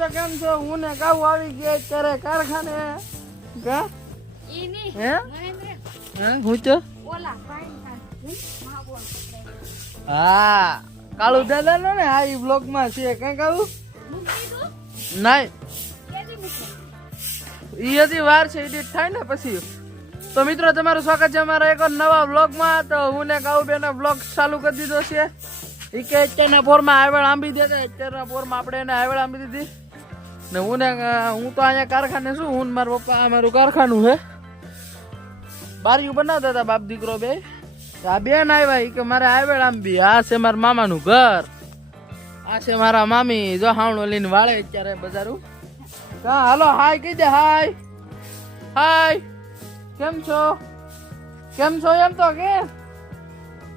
છો કેમ છો? હું ને કાઉ આવી ગયા અત્યારે કારખાને. કા ઈ ની હે મહેન્દ્ર હું છો? ઓલા ભાઈ માં બોલ હા કાળુ દાદા નો ને આ બ્લોગ માં છે કઈ કાળુ મૂકી દો નહીં કેદી મૂકો ઈ હજી વાર છે એડિટ થાય ને પછી. તો મિત્રો તમારું સ્વાગત છે અમારા એક નવા બ્લોગમાં. તો હું ને કાઉ બેનો બ્લોગ ચાલુ કરી દીધો છે. ઈ કે અત્યારના પોરમાં આવેળ આંબી દે અત્યારના પોરમાં આપણે એને આવેળ આંબી દીધી ને હું તો અહીંયા કારખાને છું. હું ને મારા પપ્પા અમારું કારખાનું છે. બારીયું બનાવતા હતા બાપ દીકરો બે. આ બેન આવ્યા ઈ કે મારે આવેળ આંબી. આ છે મારા મામાનું ઘર. આ છે મારા મામી જો હાવણો લઈને વાળે અત્યારે બજારું. હા હાલો હાય કહી દે હાય હાય. કેમ છો કેમ છો એમ તો કે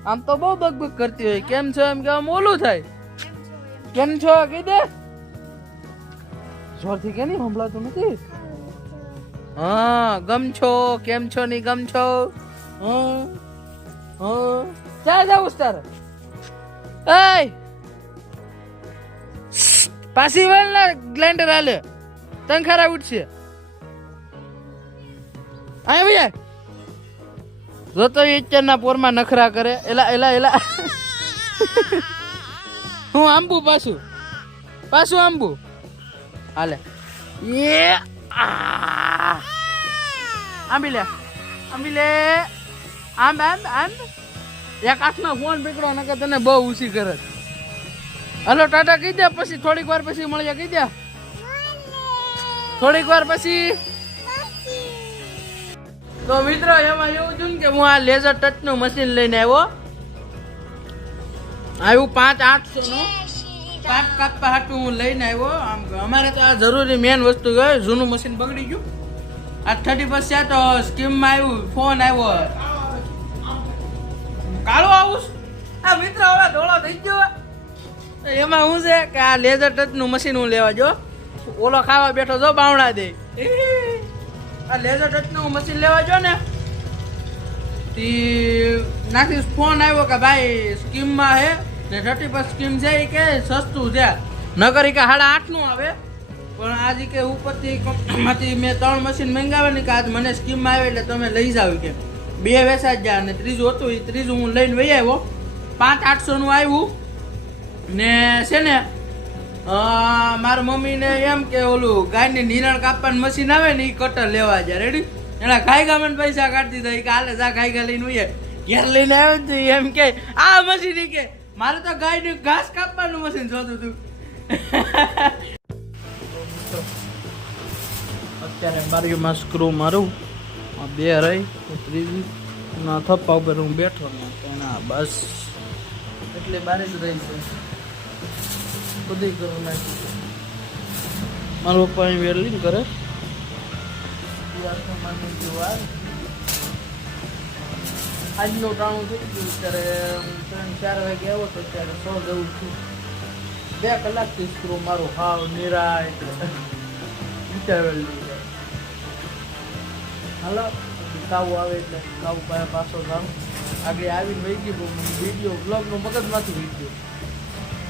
આમ તો બહુ બકબક કરતી હોય. કેમ છો એમ કે આમ ઓલું થાય. કેમ છો કહી દે જોરથી કે નહીં સંભળાતું નથી. હા ગમ છો કેમ છો ની ગમ છો. ક્યાં જાવું છે તારે? એય પાછી વળ ને ગ્લેન્ડર હાલે તને ખરા ઉઠશે. આય ભૈયા જો તો અત્યારના પોરમાં નખરા કરે. એલા એલા એલા હું આંબુ પાછું આંબુ હાલે એ આંબી લે આંબ એક હાથમાં ફોન પકડો નકર તને બહુ ઉછી કરે. હલો ટાટા કહી દે પછી થોડીક વાર પછી મળીએ. કહી દે થોડીક વાર પછી. તો મિત્રો એમાં એવું છું ને કે હું આ લેઝર ટચ નું મશીન લઈને આવ્યું 5-800 નું કાપ કાપવા હાટું હું લઈને આવ્યો. આમ અમારે તો આ જરૂરી મેન વસ્તુ હોય. જૂનું મશીન બગડી ગયું. આ 30 છે તો સ્કીમમાં આવ્યું ફોન આવ્યો કાળો આવું. આ મિત્રો હવે ધોળો થઈ ગયો. એમાં શું છે કે આ લેઝર ટચ નું મશીન હું લેવા જો. ઓલો ખાવા બેઠો જો બાવણા દે. આ લેઝર ટચ નું મશીન લેવા જો ને નાખી ફોન આવ્યો કે ભાઈ સ્કીમમાં હે ને 30% સ્કીમ છે એ કે સસ્તું છે. નગર કે 8.5 નું આવે પણ આજ કે ઉપરથી કંપનીમાંથી મેં 3 મશીન મંગાવે ને કે આજ મને સ્કીમમાં આવે એટલે તમે લઈ જાવ કે 2 વેચાઈ ગયા અને ત્રીજું હતું એ ત્રીજું હું લઈને વહી આવ્યો. 5-800 નું આવ્યું ને છે ને મારા મમ્મીને એમ કે ઓલું ગાયની નિરણ કાપવાનું મશીન આવે ને એ કટર લેવા જાય. રેડી એના ગાય ગામન પૈસા કાઢી દીધા. કે હાલે જા ગાય ગા લઈને હોય ઘેર લઈને આવ્યો ને એમ કે આ મશીન કે મારે તો ગાયનું ઘાસ કાપવાનું મશીન જોતું હતું. અત્યારે બારીમાં સ્ક્રૂ મારું 2 રહી ત્રીજી ના થપ્પા ઉપર હું બેઠો ને એના બસ એટલે બારી જ રહી છે. બધી કરું નાખી મારા પપ્પા અહીં વેલ્ડિંગ કરે. આજનું ટાણું થઈ ગયું. ત્યારે 3-4 વાગે આવ્યો તો ત્યારે 100 જવું છું. 2 કલાકથી સ્ક્રૂ મારું હાવ નિરાય વિચાર વેલ્ડિંગ. હાલો કાવું આવે એટલે કાવું પાસે પાછો જાઉં. આગળ આવીને વહી ગયું વિડીયો બ્લોગનું મગજમાંથી વી ગયું.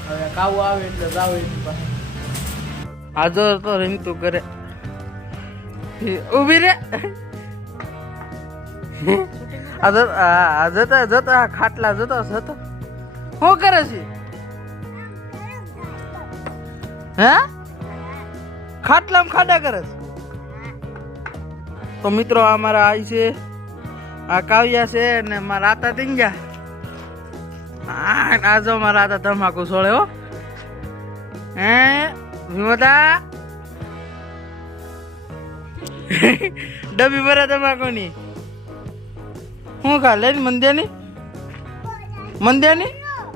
હવે કાવું આવે એટલે જાવ એની પાસે. હાજર તો રીંગતું કરે ઉભી રે. જતા ખાટલા જતો શું કરે છે? હે ખાટલામાં ખાડા કરે છે. તો મિત્રો અમારા આઈ છે આ કાવ્યા છે ને મારા આતા ટીંગ્યા. આ જો મારા આતા તમાકુ છોડે હો. હે વિમતા ડબ્બી ભરે તમાકુની શું ખા લઈને મંદિરની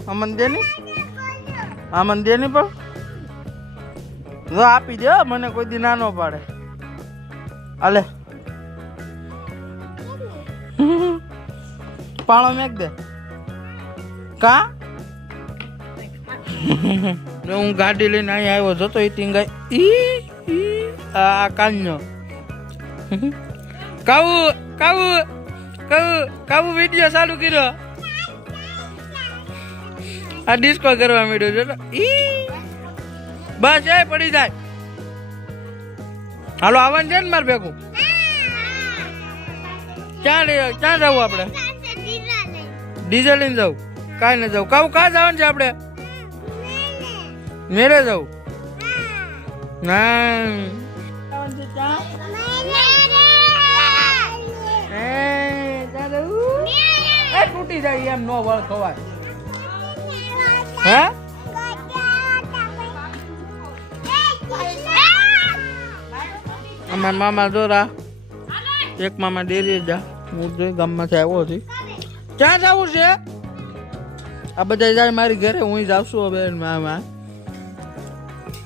હા મંદિરની પણ જો આપી દે મને કોઈ દી ના ન પાડે. હાલે પાણો મેક દે કા. હું ગાડી લઈને અહીંયા આવ્યો જતો એ ટીંગાઈ આ કાન્યો કાવું વિડીયો ચાલુ કર્યો. આ ડિસ્કો કરવા માંડ્યો છે બસ એ પડી જાય હાલો આવવાનું છે ને મારે ભેગું ક્યાં જવું આપણે ડીઝલ લઈને જવું કાંઈ ન જવું કાં જવાનું છે આપણે મેરે જવું ના તૂટી જાય એમ નો વળ ખવાય હે અમારા મામા દોરા એક મામા ડેરી જા હું જોઈ ગામમાંથી આવ્યો હતી ક્યાં જવું છે આ બધા જાય મારી ઘરે હું જાઉં છું હવે મામા